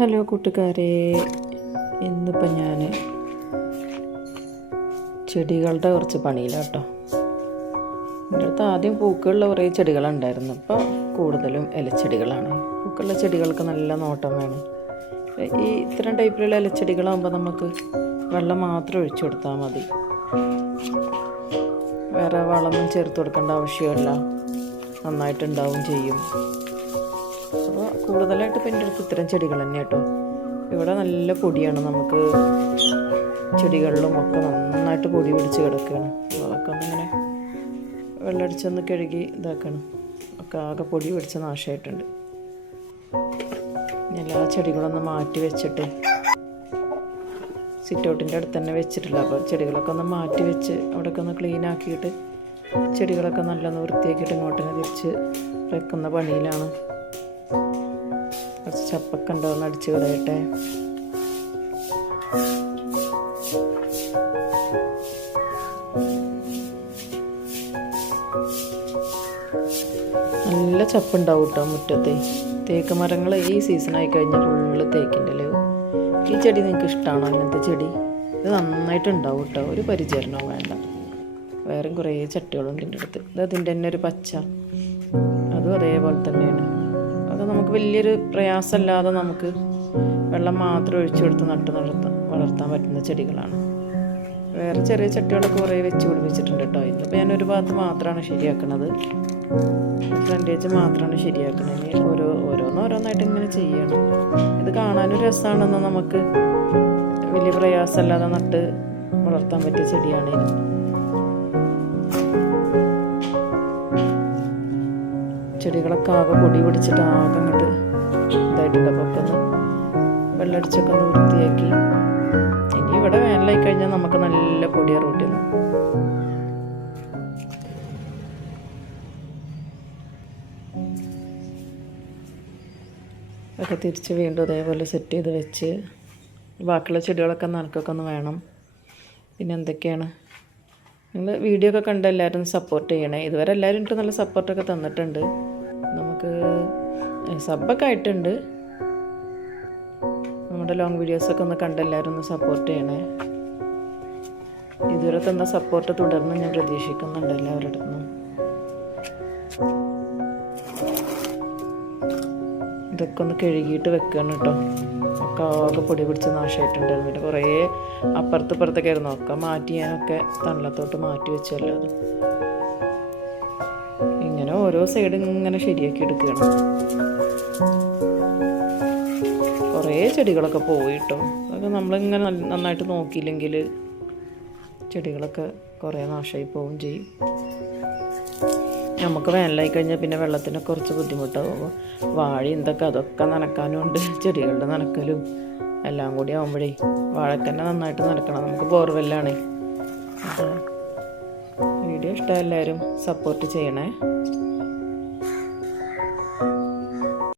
Hello കൂട്ടുകാരെ ഇന്നിപ്പം ഞാൻ ചെടികളുടെ കുറച്ച് പണിയിലാട്ടോ. എന്റെ അടുത്ത് ആദ്യം പൂക്കളുള്ള കുറേ ചെടികളുണ്ടായിരുന്നു. ഇപ്പോൾ കൂടുതലും ഇലച്ചെടികളാണ്. പൂക്കളുള്ള ചെടികൾക്ക് നല്ല നോട്ടം വേണം. ഈ ഇത്തരം ടൈപ്പിലുള്ള ഇലച്ചെടികളാകുമ്പോൾ നമുക്ക് വെള്ളം മാത്രം ഒഴിച്ചു കൊടുത്താൽ മതി. വേറെ വളമൊന്നും ചേർത്ത് കൊടുക്കേണ്ട ആവശ്യമില്ല. നന്നായിട്ടുണ്ടാവും ചെയ്യും. അപ്പോൾ കൂടുതലായിട്ട് ഇപ്പം എന്റെ അടുത്ത് ഇത്തരം ചെടികൾ തന്നെ കേട്ടോ. ഇവിടെ നല്ല പൊടിയാണ്. നമുക്ക് ചെടികളിലും ഒക്കെ നന്നായിട്ട് പൊടി പിടിച്ച് കിടക്കുകയാണ്. അതൊക്കെ ഒന്നിങ്ങനെ വെള്ളമടിച്ചൊന്ന് കഴുകി ഇതാക്കണം. ഒക്കെ ആകെ പൊടി പിടിച്ച് നാശമായിട്ടുണ്ട്. എല്ലാ ചെടികളൊന്ന് മാറ്റി വെച്ചിട്ട് സിറ്റൗട്ടിന്റെ അടുത്ത് തന്നെ വെച്ചിട്ടില്ല. അപ്പോൾ ചെടികളൊക്കെ ഒന്ന് മാറ്റി വെച്ച് അവിടെയൊക്കെ ഒന്ന് ക്ലീൻ ആക്കിയിട്ട് ചെടികളൊക്കെ നല്ലൊന്ന് വൃത്തിയാക്കിയിട്ട് ഇങ്ങോട്ടന്നെ തിരിച്ച് വെക്കുന്ന പണിയിലാണ്. കുറച്ച് ചപ്പൊക്കെ ഉണ്ടോ എന്ന് അടിച്ച് കളയട്ടെ? നല്ല ചപ്പുണ്ടാവും കേട്ടോ മുറ്റത്തെ. തേക്ക് മരങ്ങൾ ഈ സീസണായി കഴിഞ്ഞാൽ ഫുള്ള് തേക്കിന്റെ അല്ലേ? ഈ ചെടി നിങ്ങൾക്ക് ഇഷ്ടമാണോ അങ്ങനത്തെ ചെടി? ഇത് നന്നായിട്ടുണ്ടാവും കേട്ടോ. ഒരു പരിചരണവും വേണ്ട. വേറെ കുറേ ചട്ടികളുണ്ട് എന്റെ അടുത്ത്. ഇത് അതിന്റെ തന്നെ ഒരു പച്ച. അതും അതേപോലെ തന്നെയാണ്. അത് നമുക്ക് വലിയൊരു പ്രയാസമല്ലാതെ നമുക്ക് വെള്ളം മാത്രം ഒഴിച്ചു കൊടുത്ത് നട്ട് നടത്താൻ വളർത്താൻ പറ്റുന്ന ചെടികളാണ്. വേറെ ചെറിയ ചട്ടികളൊക്കെ കുറേ വെച്ച് പിടിപ്പിച്ചിട്ടുണ്ട് കേട്ടോ. ഇതിപ്പോൾ ഞാൻ ഒരു ഭാഗത്ത് മാത്രമാണ് ശരിയാക്കുന്നത് ഫ്രണ്ടേജ് മാത്രമാണ് ശരിയാക്കുന്നത് ഇനി ഓരോ ഓരോന്നോരോന്നായിട്ട് ഇങ്ങനെ ചെയ്യണം. ഇത് കാണാനും രസമാണെന്ന് നമുക്ക് വലിയ പ്രയാസമല്ലാതെ നട്ട് വളർത്താൻ പറ്റിയ ചെടിയാണ് ചെടികളൊക്കെ ആകെ പൊടി പിടിച്ചിട്ട് ആകെ അങ്ങോട്ട് ഇതായിട്ടുണ്ട് അപ്പോൾ ഒക്കെ ഒന്ന് വെള്ളടിച്ചൊക്കെ ഒന്ന് വൃത്തിയാക്കി. ഇനി ഇവിടെ വേനലായി കഴിഞ്ഞാൽ നമുക്ക് നല്ല പൊടി റൂട്ടിൽ ഒക്കെ തിരിച്ച് വീണ്ടും അതേപോലെ സെറ്റ് ചെയ്ത് വെച്ച് ബാക്കിയുള്ള ചെടികളൊക്കെ നനക്കൊക്കെ ഒന്ന് വേണം. പിന്നെ എന്തൊക്കെയാണ്? നിങ്ങൾ വീഡിയോ ഒക്കെ കണ്ട് എല്ലാവരും സപ്പോർട്ട് ചെയ്യണേ. ഇതുവരെ എല്ലാവരും എനിക്ക് നല്ല സപ്പോർട്ടൊക്കെ തന്നിട്ടുണ്ട്. നമുക്ക് സബ്ബൊക്കെ ആയിട്ടുണ്ട്. നമ്മുടെ ലോങ് വീഡിയോസൊക്കെ ഒന്ന് കണ്ട് എല്ലാവരും ഒന്ന് സപ്പോർട്ട് ചെയ്യണേ. ഇതുവരെ തന്ന സപ്പോർട്ട് തുടർന്ന് ഞാൻ പ്രതീക്ഷിക്കുന്നുണ്ട് എല്ലാവരുടെ അടുത്തുനിന്നും ഇതൊക്കെ ഒന്ന് കഴുകിയിട്ട് വെക്കണം കേട്ടോ. ഒക്കെ ആകെ പൊടി പിടിച്ച് നാശമായിട്ടുണ്ടായിരുന്നു പിന്നെ കുറേ അപ്പുറത്ത് ഇപ്പുറത്തൊക്കെ ആയിരുന്നു. ഒക്കെ മാറ്റി ഞാനൊക്കെ തണലത്തോട്ട് മാറ്റി വെച്ചല്ലോ അത്. ഇങ്ങനെ ഓരോ സൈഡ് ഇങ്ങനെ ശരിയാക്കി എടുക്കുകയാണ്. കുറേ ചെടികളൊക്കെ പോയിട്ടോ അതൊക്കെ നമ്മളിങ്ങനെ നന്നായിട്ട് നോക്കിയില്ലെങ്കിൽ ചെടികളൊക്കെ കുറേ നാശമായി പോവുകയും ചെയ്യും. നമുക്ക് വേനലായി കഴിഞ്ഞാൽ പിന്നെ വെള്ളത്തിന് കുറച്ച് ബുദ്ധിമുട്ടാവും. വാഴ എന്തൊക്കെ അതൊക്കെ നനക്കാനും ഉണ്ട്. ചെടികളുടെ നനക്കലും എല്ലാം കൂടി ആകുമ്പോഴേ വാഴക്കന്നെ നന്നായിട്ട് നനക്കണം. നമുക്ക് ബോർവെല്ലാണ്. വീഡിയോ ഇഷ്ടം എല്ലാവരും സപ്പോർട്ട് ചെയ്യണേ.